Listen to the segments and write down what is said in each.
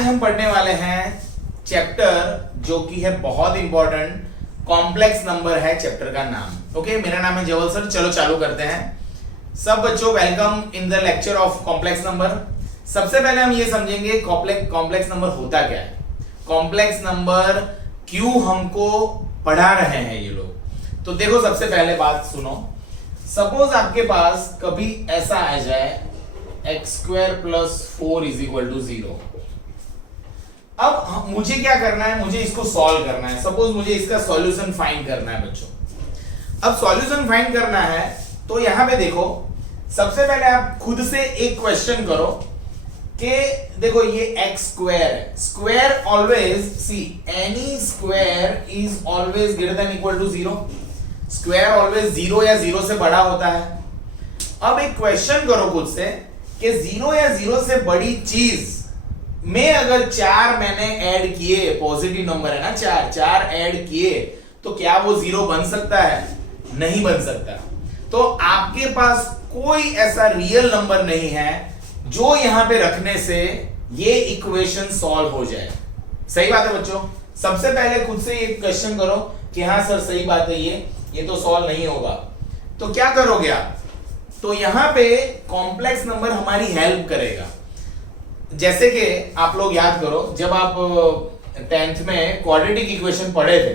आज हम पढ़ने वाले हैं चैप्टर जो कि है बहुत इंपॉर्टेंट, कॉम्प्लेक्स नंबर है चैप्टर का नाम। ओके, मेरा नाम है जवल सर। चलो चालू करते हैं। सब बच्चों welcome in the lecture of complex number. सबसे पहले हम ये समझेंगे कॉम्प्लेक्स नंबर होता क्या है, कॉम्प्लेक्स नंबर क्यों हमको पढ़ा रहे हैं ये लोग। तो देखो, सबसे पहले बात सुनो। सपोज आपके पास कभी ऐसा आ जाए x² + 4 = 0। अब मुझे क्या करना है, मुझे इसको सॉल्व करना है। सपोज मुझे इसका सॉल्यूशन फाइंड करना है बच्चों। अब सॉल्यूशन फाइंड करना है तो यहां पे देखो, सबसे पहले आप खुद से एक क्वेश्चन करो कि देखो ये x² है, square always see any square is always greater than equal to 0। Square always 0 या 0 से बड़ा होता है। अब एक क्वेश्चन करो खुद से कि 0 या 0 से बड़ी चीज में अगर 4 मैंने ऐड किए, पॉजिटिव नंबर है ना, 4 ऐड किए, तो क्या वो 0 बन सकता है? नहीं बन सकता। तो आपके पास कोई ऐसा रियल नंबर नहीं है जो यहां पे रखने से ये इक्वेशन सॉल्व हो जाए। सही बात है बच्चों। सबसे पहले खुद से एक क्वेश्चन करो कि हाँ सर सही बात है, ये तो सॉल्व नहीं होगा। तो क्या करोगे आप? तो यहां पे कॉम्प्लेक्स नंबर हमारी हेल्प करेगा। जैसे कि आप लोग याद करो, जब आप 10th में क्वाड्रेटिक इक्वेशन पढ़े थे,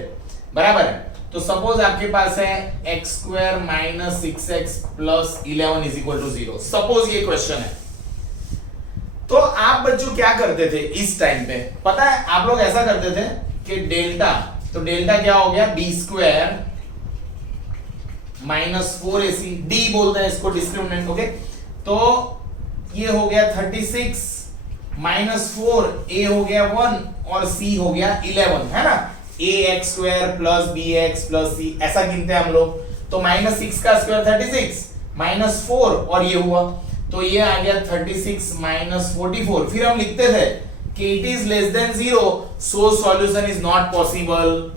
बराबर है, तो सपोज आपके पास है x² - 6x + 11 = 0। सपोज ये क्वेश्चन है, तो आप बच्चों क्या करते थे इस टाइम पे? पता है, आप लोग ऐसा करते थे कि डेल्टा, तो डेल्टा क्या हो गया? b² - 4ac, d बोलते हैं इसको, डिस्क्रिमिनेंट। ओके, तो ये हो गया 36 - 4, a हो गया 1 और c हो गया 11, है ना। ax² + bx + c ऐसा गिनते हैं हम लोग। तो -6 का स्क्वायर 36 -4 और ये हुआ, तो ये आ गया 36 - 44। फिर हम लिखते थे कि it is less than 0, so solution is not possible.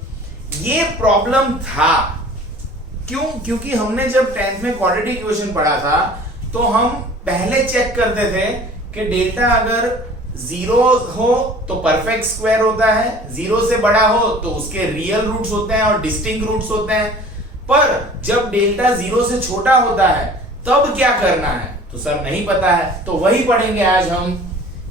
ये प्रॉब्लम था। क्यों? क्योंकि हमने जब 10th में क्वाड्रेटिक इक्वेशन पढ़ा था तो हम पहले चेक करते थे कि डेल्टा अगर 0 हो तो परफेक्ट स्क्वायर होता है, 0 से बड़ा हो तो उसके रियल रूट्स होते हैं और डिस्टिंक्ट रूट्स होते हैं। पर जब डेल्टा 0 से छोटा होता है तब क्या करना है? तो सर नहीं पता है। तो वही पढ़ेंगे आज हम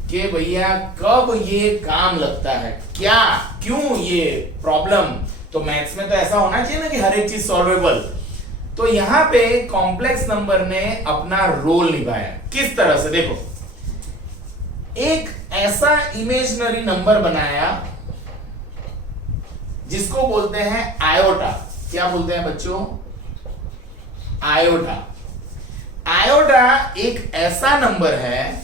कि भैया कब ये काम लगता है, क्या, क्यों ये प्रॉब्लम। तो मैथ्स में तो ऐसा होना चाहिए ना कि हर एक चीज सॉल्वेबल। तो यहां पे कॉम्प्लेक्स नंबर ने अपना रोल निभाया। किस तरह से? देखो, एक ऐसा इमेजिनरी नंबर बनाया जिसको बोलते हैं आयोटा। क्या बोलते हैं बच्चों? आयोटा। आयोटा एक ऐसा नंबर है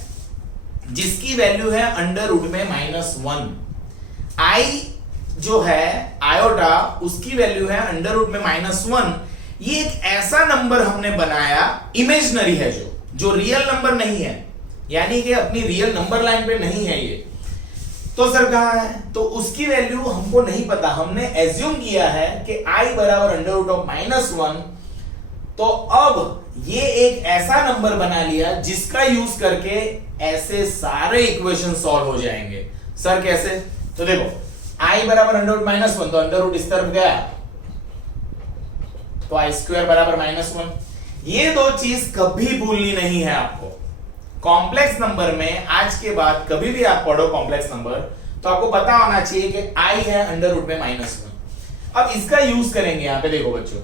जिसकी वैल्यू है √1 आई जो है आयोटा, उसकी वैल्यू है √1। ये एक ऐसा नंबर हमने बनाया, इमेजिनरी है, जो रियल नंबर नहीं है, यानी कि अपनी रियल नंबर लाइन पे नहीं है ये। तो सर कहां है? तो उसकी वैल्यू हमको नहीं पता। हमने एज्यूम किया है कि i √ -1। तो अब ये एक ऐसा नंबर बना लिया जिसका यूज करके ऐसे सारे इक्वेशन सॉल्व हो जाएंगे। सर कैसे? तो देखो, i √1 तो अंडर इस तरफ गया, तो i² = -1। ये दो चीज कभी भूलनी नहीं है आपको। कॉम्प्लेक्स नंबर में आज के बाद कभी भी आप पढ़ो कॉम्प्लेक्स नंबर, तो आपको पता होना चाहिए कि i है √1। अब इसका यूज करेंगे यहां पे। देखो बच्चों,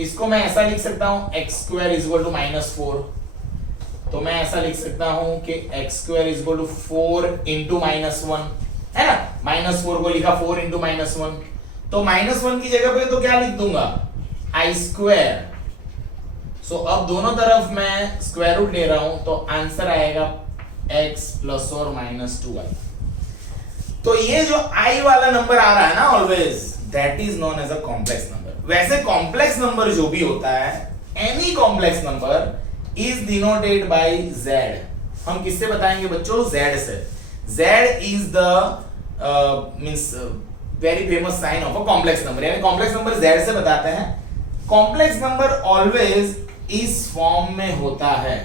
इसको मैं ऐसा लिख सकता हूं x² = -4। तो मैं ऐसा लिख सकता हूं कि x² = 4 × -1, है ना। -4 को लिखा 4 × -1, तो -1 की जगह पे तो क्या लिख दूंगा? i²। सो अब दोनों तरफ मैं स्क्वायर रूट ले रहा हूं, तो आंसर आएगा x ± 2i। तो ये जो i वाला नंबर आ रहा है ना always, that is known as a complex number. वैसे कॉम्प्लेक्स नंबर जो भी होता है, any complex number is denoted by z। हम किससे बताएंगे बच्चों? z से। z is the means very famous sign of a complex number, यानी कॉम्प्लेक्स नंबर z से बताते हैं। कॉम्प्लेक्स नंबर ऑलवेज इस फॉर्म में होता है।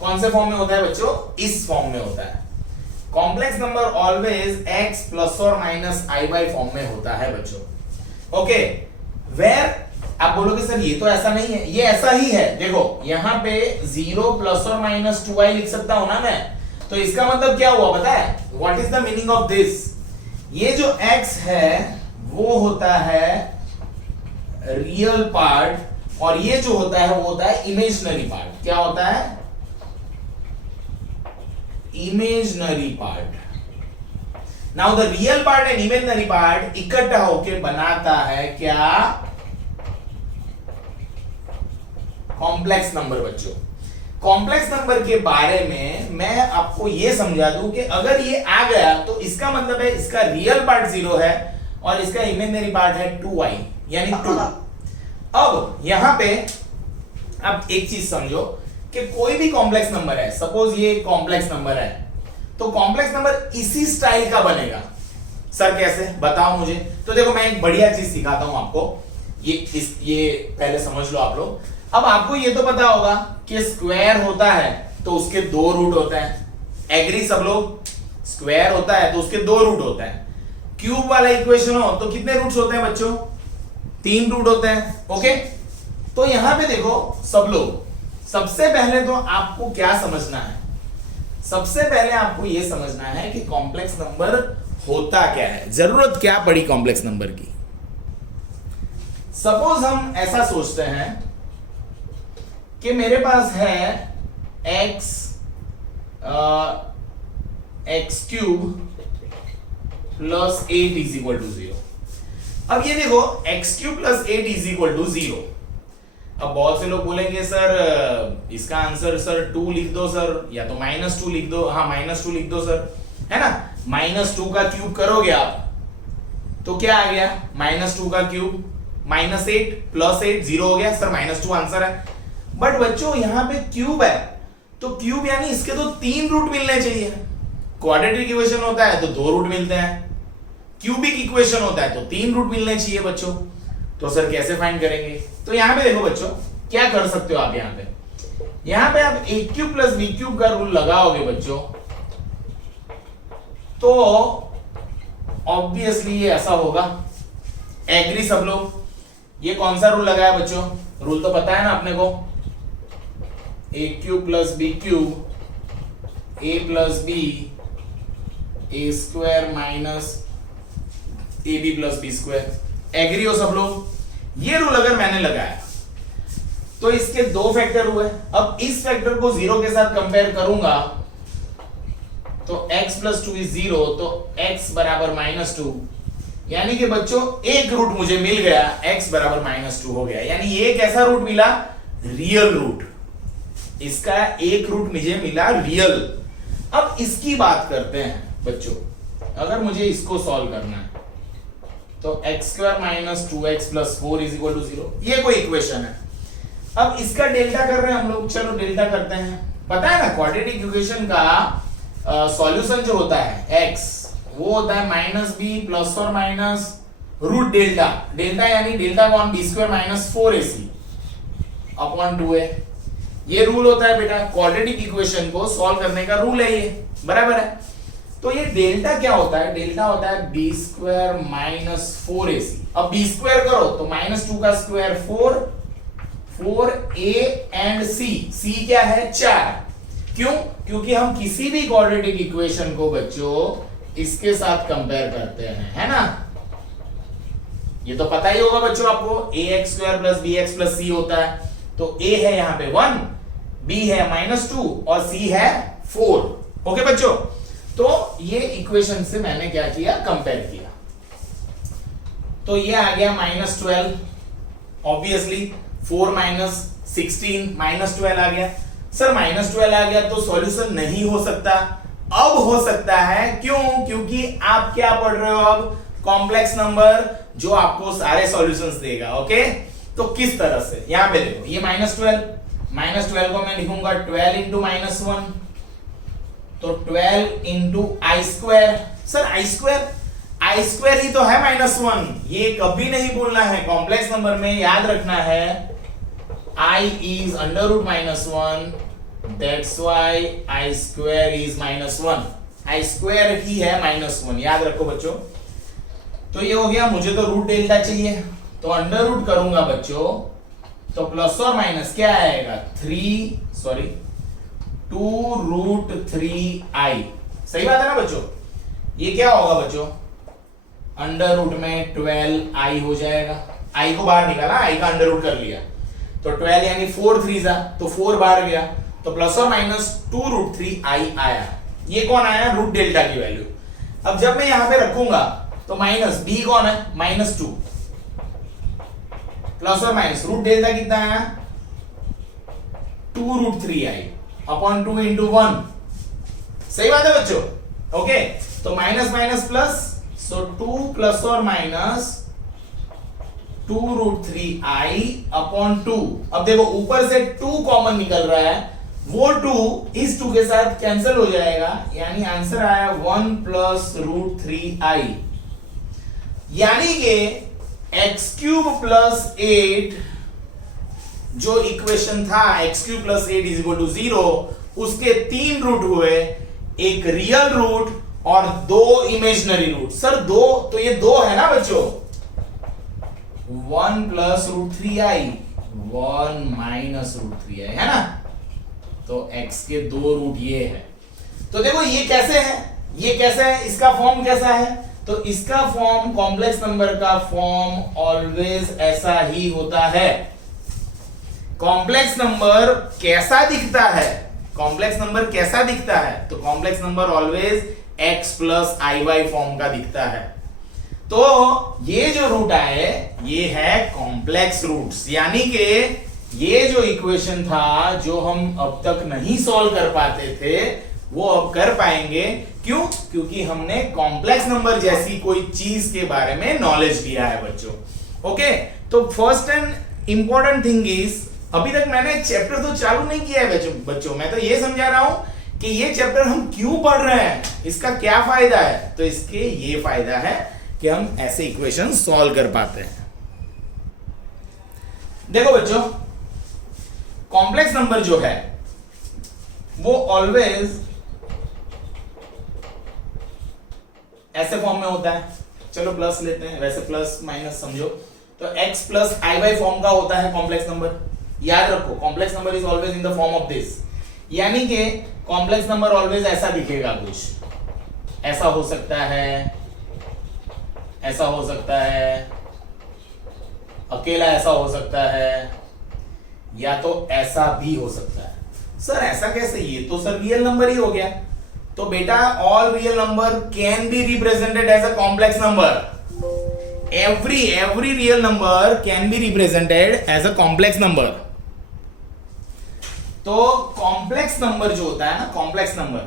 कौन से फॉर्म में होता है बच्चों? इस फॉर्म में होता है। Complex number always x plus और माइनस आई बाई फॉर्म में होता है बच्चों। ओके, वेर आप बोलोगे सर ये तो ऐसा नहीं है, ये ऐसा ही है। देखो यहां पे 0 प्लस और माइनस 2i लिख सकता हूं ना मैं, तो इसका मतलब क्या हुआ पता है? What is the meaning of this? ये जो x है वो होता है रियल पार्ट और ये जो होता है वो होता है इमेजिनरी पार्ट। क्या होता है? Imaginary part. Now the real part and imaginary part इकट्ठा होके बनाता है क्या? Complex number. बच्चों कॉम्प्लेक्स नंबर के बारे में मैं आपको यह समझा दूं कि अगर ये आ गया तो इसका मतलब है इसका रियल पार्ट 0 है और इसका इमेजिनरी पार्ट है 2i यानी 2। अब यहां पे अब एक चीज समझो कि कोई भी कॉम्प्लेक्स नंबर है, सपोज ये कॉम्प्लेक्स नंबर है, तो कॉम्प्लेक्स नंबर इसी स्टाइल का बनेगा। सर कैसे बताओ मुझे? तो देखो मैं एक बढ़िया चीज सिखाता हूं आपको, ये पहले समझ लो आप लोग। अब आपको ये तो पता होगा कि स्क्वायर होता है तो उसके 2 रूट होते हैं। एग्री सब लोग? स्क्वायर होता है तो उसके 2 रूट होते हैं। क्यूब वाला इक्वेशन हो तो कितने रूट्स होते हैं बच्चों? 3 रूट होते हैं। ओके, तो यहां पे देखो सब लोग, सबसे पहले तो आपको क्या समझना है? सबसे पहले आपको यह समझना है कि कॉम्प्लेक्स नंबर होता क्या है, जरूरत क्या पड़ी कॉम्प्लेक्स नंबर की। सपोज हम ऐसा सोचते हैं कि मेरे पास है x cube plus 8 is equal to 0। अब ये देखो x cube plus 8 is equal to 0। अब बहुत से लोग बोलेंगे सर इसका आंसर सर 2 लिख दो सर, या तो -2 लिख दो। हाँ -2 लिख दो सर, है ना। -2 का क्यूब करोगे आप तो क्या आ गया? -2 का क्यूब -8 प्लस 8 0 हो गया सर, -2 आंसर है। बट बच्चों यहां पे क्यूब है तो क्यूब यानी इसके तो 3 रूट मिलने चाहिए। क्वाड्रेटिक इक्वेशन होता है तो 2 रूट मिलते हैं, क्यूबिक इक्वेशन होता है तो 3 रूट मिलने चाहिए बच्चों। तो सर कैसे फाइंड करेंगे? तो यहां पे देखो बच्चों क्या कर सकते हो आप। यहां पे आप a cube plus b cube का रूल लगाओगे बच्चों तो ऑब्वियसली ये ऐसा होगा। एग्री सब लोग? ये कौन सा रूल लगाया बच्चों? रूल तो पता है ना अपने को, a cube plus b cube a plus b a square minus ab plus b square. Agree हो सब लोग? ये रूल अगर मैंने लगाया तो इसके 2 फैक्टर हुए। अब इस फैक्टर को 0 के साथ कंपेयर करूंगा तो x प्लस 2 इज 0, तो x बराबर -2, यानी कि बच्चों एक रूट मुझे मिल गया, x बराबर -2 हो गया। यानी ये कैसा रूट मिला? Real root. इसका एक रूट मुझे मिला रियल। अब इसकी बात करते हैं बच्चों। अगर मुझे इसको सॉल्व करना है तो x square minus 2x plus 4 is equal to 0, ये कोई इक्वेशन है। अब इसका डेल्टा कर रहे हैं हम लोग, चलो डेल्टा करते हैं। पता है ना क्वाड्रेटिक इक्वेशन का सॉल्यूशन जो होता है x वो होता है -b प्लस और माइनस रूट डेल्टा। डेल्टा यानी delta upon b square minus 4ac upon 2a। ये रूल होता है बेटा, क्वाड्रेटिक इक्वेशन को सॉल्व करने का रूल है ये, बराबर है। तो ये डेल्टा क्या होता है? डेल्टा होता है b स्क्वायर माइनस 4ac। अब b स्क्वायर करो तो -2 का स्क्वायर 4a एंड c क्या है? 4। क्यों? क्योंकि हम किसी भी क्वाड्रेटिक इक्वेशन को बच्चों इसके साथ कंपेयर करते हैं, है ना। ये तो पता ही होगा बच्चों आपको, ax square plus bx plus c होता है। तो a है यहां पे 1, b है -2 और c है 4। ओके बच्चों, तो ये इक्वेशन से मैंने क्या किया? कंपेयर किया। तो ये आ गया -12, ऑब्वियसली 4 - 16 -12 आ गया। सर -12 आ गया तो सॉल्यूशन नहीं हो सकता। अब हो सकता है, क्यों? क्योंकि आप क्या पढ़ रहे हो अब? कॉम्प्लेक्स नंबर, जो आपको सारे सॉल्यूशंस देगा। ओके, तो किस तरह से? यहां पे देखो ये -12 को मैं लिखूंगा 12 इंटू -1, तो 12 into I square. Sir I square ही तो है -1, ये कभी नहीं भूलना है। कॉम्प्लेक्स नंबर में याद रखना है I is under root -1, that's why I square is -1, I square ही है -1, याद रखो बच्चों। तो ये हो गया, मुझे तो रूट डेल्टा चाहिए, तो अंडर रूट करूंगा बच्चों, तो प्लस और माइनस क्या आएगा 2√3i। सही बात है ना बच्चों। ये क्या होगा बच्चों, अंडर रूट में 12i हो जाएगा। i को बाहर निकाला, i का अंडर रूट कर लिया, तो 12 यानी 4 3 तो 4 बाहर गया, तो प्लस और माइनस 2√3i आया। ये कौन आया, रूट डेल्टा की वैल्यू। अब जब मैं यहां पे रखूंगा तो माइनस b कौन है, -2, प्लस और माइनस रूट डेल्टा कितना आया 2√3i अपॉन 2 इंटू 1। सही बात है बच्चों। ओके, तो माइनस माइनस प्लस, सो 2 प्लस और माइनस 2√3i अपॉन 2। अब देखो ऊपर से 2 कॉमन निकल रहा है, वो 2 इस 2 के साथ कैंसिल हो जाएगा, यानी आंसर आया 1 प्लस √3i। यानी कि x³ प्लस 8 जो इक्वेशन था x³ plus 8 is equal to 0, उसके 3 रूट हुए, एक रियल रूट और 2 इमेजिनरी रूट। सर 2, तो ये 2 है ना बच्चों, 1 प्लस √3i 1 माइनस √3i है ना, तो x के 2 रूट ये है। तो देखो ये कैसे है, ये कैसा है, इसका फॉर्म कैसा है, तो इसका फॉर्म, कॉम्प्लेक्स नंबर का फॉर्म ऑलवेज ऐसा ही होता है। कॉम्प्लेक्स नंबर कैसा दिखता है, कॉम्प्लेक्स नंबर कैसा दिखता है, तो complex number always x plus iy form का दिखता है। तो ये जो रूट आए ये है कॉम्प्लेक्स रूट्स, यानी कि ये जो इक्वेशन था जो हम अब तक नहीं सॉल्व कर पाते थे वो अब कर पाएंगे। क्यों? क्योंकि हमने कॉम्प्लेक्स नंबर जैसी कोई चीज के बारे में नॉलेज लिया है बच्चों। ओके, तो first and important thing is, अभी तक मैंने चैप्टर तो चालू नहीं किया है बच्चों, मैं तो ये समझा रहा हूं कि ये चैप्टर हम क्यों पढ़ रहे हैं, इसका क्या फायदा है। तो इसके ये फायदा है कि हम ऐसे इक्वेशन सॉल्व कर पाते हैं। देखो बच्चों, कॉम्प्लेक्स नंबर जो है वो ऑलवेज ऐसे फॉर्म में होता है। चलो प्लस लेते हैं, वैसे प्लस माइनस समझो, तो x प्लस iy फॉर्म का होता है कॉम्प्लेक्स नंबर। याद रखो, complex number is always in the form of this, यानी कि कॉम्प्लेक्स नंबर ऑलवेज ऐसा दिखेगा, कुछ ऐसा हो सकता है, ऐसा हो सकता है, अकेला ऐसा हो सकता है, या तो ऐसा भी हो सकता है। सर ऐसा कैसे, ये तो सर रियल नंबर ही हो गया। तो बेटा all real number can be represented as a complex number. Every real number can be represented as a complex number. तो कॉम्प्लेक्स नंबर जो होता है ना, कॉम्प्लेक्स नंबर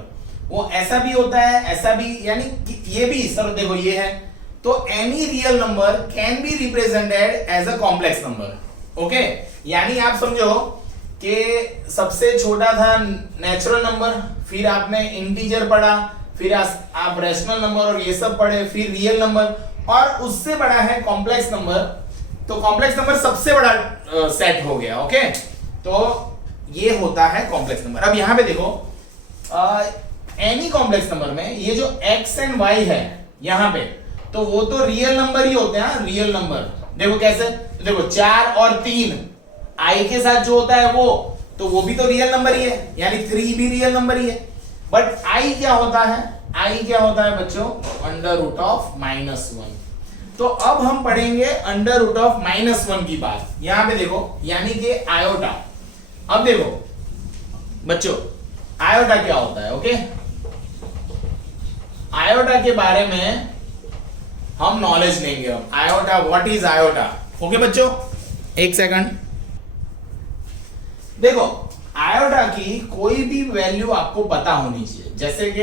वो ऐसा भी होता है, ऐसा भी, यानी ये भी, सर देखो ये है, तो any real number can be represented as a complex number. Okay, यानी आप समझो कि सबसे छोटा था नेचुरल नंबर, फिर आपने इंटीजर पढ़ा, फिर आप रैशनल नंबर और ये सब पढ़े, फिर रियल नंबर, और उससे बड़ा है कॉम्प्लेक्स नंबर। तो कॉम्प्लेक्स नंबर सबसे बड़ा सेट हो गया। ओके, तो ये होता है कॉम्प्लेक्स नंबर। अब यहां पे देखो, एनी कॉम्प्लेक्स नंबर में ये जो x एंड y है यहां पे, तो वो तो रियल नंबर ही होते हैं। रियल नंबर देखो कैसे, देखो 4 और 3 i के साथ जो होता है वो, तो वो भी तो रियल नंबर ही है, यानी 3 भी रियल नंबर ही है। बट i क्या होता है, i क्या होता है बच्चों, अंडर रूट ऑफ -1। तो अब हम पढ़ेंगे अंडर रूट ऑफ -1 की बात। यहां पे देखो, यानी कि आयोटा। अब देखो बच्चों, आयोटा क्या होता है। ओके, आयोटा के बारे में हम नॉलेज लेंगे। अब iota, what is iota. Okay बच्चों, एक सेकंड देखो, आयोटा की कोई भी वैल्यू आपको पता होनी चाहिए। जैसे कि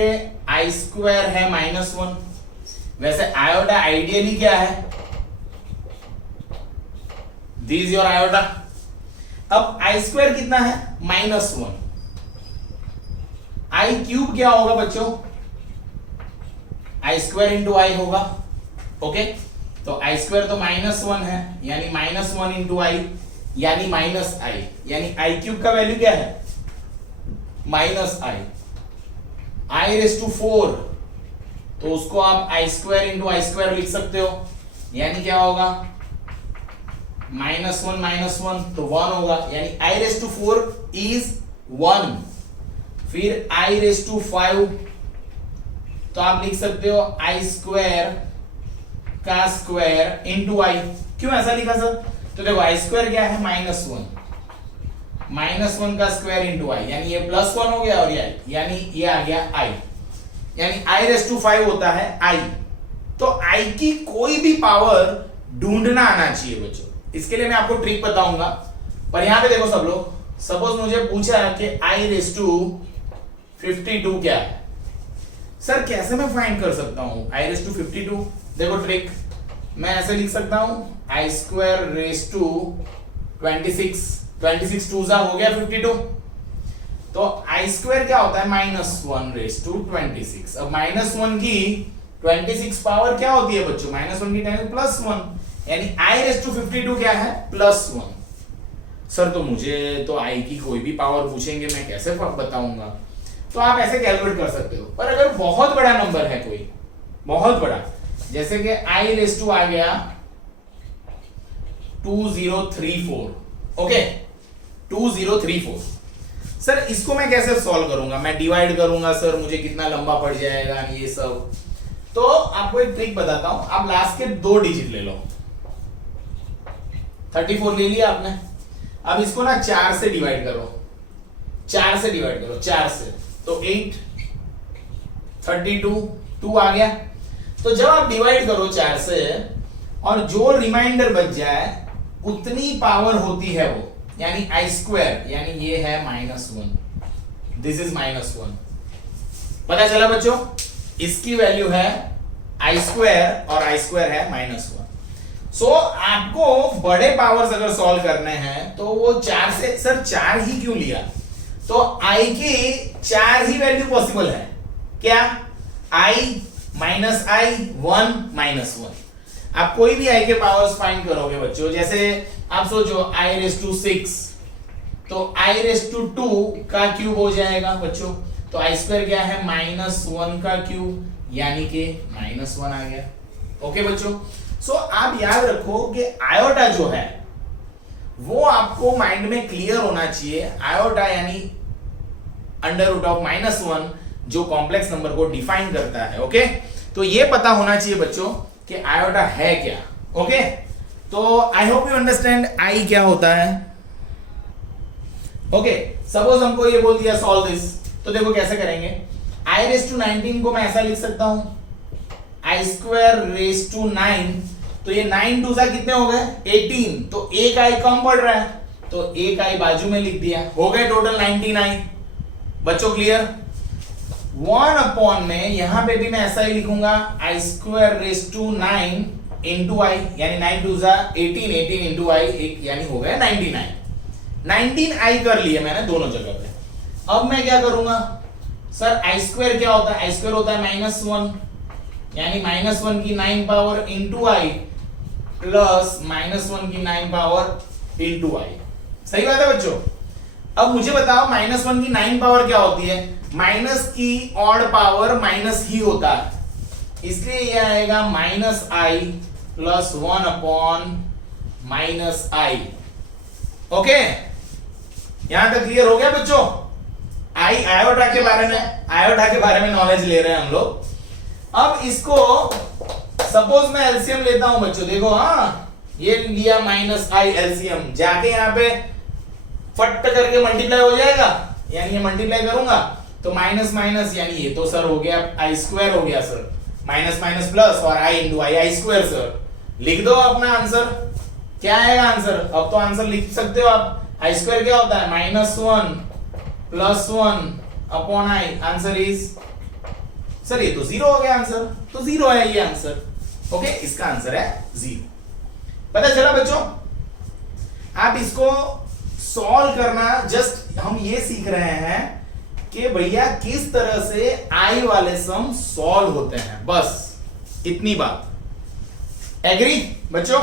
i² है -1, वैसे आयोटा आइडियली क्या है, दिस योर आयोटा। अब i² कितना है, -1। i³ क्या होगा बच्चों, i² इंटू i होगा। ओके, तो i² तो -1 है, यानी -1 इंटू i, यानी -i, यानी i³ का वैल्यू क्या है, -i। i रेस टू 4, तो उसको आप i square into I square लिख सकते हो, यानी क्या होगा -1 तो 1 होगा, यानी i रेस टू 4 इज 1। फिर i रेस टू 5 तो आप लिख सकते हो i स्क्वायर का स्क्वायर इंटू आई। क्यों ऐसा लिखा सर? तो देखो i स्क्वायर क्या है -1 का स्क्वायर इंटू आई, यानी ये +1 हो गया और यानी ये आ गया i, यानी i रेस टू 5 होता है i। तो i की कोई भी पावर ढूंढना आना चाहिए बच्चों। इसके लिए मैं आपको ट्रिक बताऊंगा, पर यहां पे देखो सब लोग, सपोज मुझे पूछा कि i रेस टू 52 क्या है, सर कैसे मैं फाइंड कर सकता हूं i रेस टू 52? देखो ट्रिक, मैं ऐसे लिख सकता हूं i square raise to 26 two हो गया 52। तो i स्क्वायर क्या होता है -1 रेस टू 26। अब -1 की 26 पावर क्या होती है बच्चों? -1 की टाइम +1, यानी i रेस टू 52 क्या है +1। सर तो मुझे तो i की कोई भी पावर पूछेंगे, मैं कैसे बताऊंगा? तो आप ऐसे कैलकुलेट कर सकते हो। पर अगर बहुत बड़ा नंबर है, कोई बहुत बड़ा, जैसे कि i रेस टू आ गया 2034, ओके 2034, सर इसको मैं कैसे सॉल्व करूंगा? मैं डिवाइड करूंगा सर, मुझे कितना लंबा पड़ जाएगा ये सब। तो आपको एक ट्रिक बताता हूं, आप लास्ट के 2 डिजिट ले लो। 34 ले लिया आपने, अब इसको ना 4 से डिवाइड करो, 4 से, तो 8, 32, 2 आ गया। तो जब आप डिवाइड करो 4 से और जो रिमाइंडर बच जाए उतनी पावर होती है वो, यानी i स्क्वायर, यानी ये है -1, दिस इज -1। पता चला बच्चों, इसकी वैल्यू है i स्क्वायर और i स्क्वायर है -1। सो आपको बड़े पावर्स अगर सॉल्व करने हैं तो वो 4 से, सर 4 ही क्यों लिया? तो i की 4 ही वैल्यू पॉसिबल है। क्या? i -i 1 आप कोई भी i के पावर्स फाइंड करोगे बच्चों, जैसे आप सोचो i रेस टू 6, तो i रेस टू 2 का क्यूब हो जाएगा बच्चों, तो i स्क्वायर क्या है -1 का क्यूब, यानी कि -1 आ गया। ओके बच्चों, सो आप याद रखो कि आयोटा जो है वो आपको माइंड में क्लियर होना चाहिए। आयोटा यानी √(-1) जो कॉम्प्लेक्स नंबर को डिफाइन करता है। ओके, तो ये पता होना चाहिए बच्चों कि आयोटा है क्या। ओके, तो I hope you understand I क्या होता है। ओके, सपोज हमको ये बोल दिया सॉल्व दिस, तो देखो कैसे करेंगे। i रेस टू 19 को मैं ऐसा लिख सकता हूं i स्क्वायर रेस टू 9, तो ये 9 2 कितने हो गए 18, तो एक i कम पड़ रहा है, तो एक i बाजू में लिख दिया, हो गए टोटल 99। बच्चों क्लियर? 1 में यहां पे भी मैं ऐसा ही लिखूंगा i square raise to 9 into I, यानी 9 2 18 इंटू आई, यानी हो गया 99। 19i कर लिए मैंने दोनों जगह पे। अब मैं क्या करूंगा सर, i स्क्वायर क्या होता है? i स्क्वायर होता है -1, यानी -1 की 9 पावर इंटू आई प्लस -1 की 9 पावर इंटू आई। सही बात है बच्चों? अब मुझे बताओ -1 की 9 पावर क्या होती है? माइनस की ऑड पावर माइनस ही होता है, इसलिए यह आएगा -i प्लस 1/-i। ओके, यहां तक क्लियर हो गया बच्चों? आयोटा के बारे में नॉलेज ले रहे हैं हम लोग। अब इसको सपोज मैं एलसीएम लेता हूं बच्चों, देखो हाँ, ये लिया -i एलसीएम, जाके यहां पे फट करके मल्टीप्लाई हो जाएगा, यानी ये मल्टीप्लाई करूंगा तो माइनस माइनस, यानी ये तो सर हो गया i स्क्वायर हो गया सर, माइनस माइनस प्लस और i into I square. Sir लिख दो अपना आंसर, क्या आएगा आंसर? अब तो आंसर लिख सकते हो आप। i स्क्वायर क्या होता है? -1 plus 1/i, answer is, sir ये तो 0 हो गया आंसर, तो 0 है ये आंसर। ओके, इसका आंसर है 0। पता चला बच्चों? आप इसको सॉल्व करना, जस्ट हम ये सीख रहे हैं कि भैया किस तरह से आई वाले सम सॉल्व होते हैं, बस इतनी बात। एग्री बच्चों?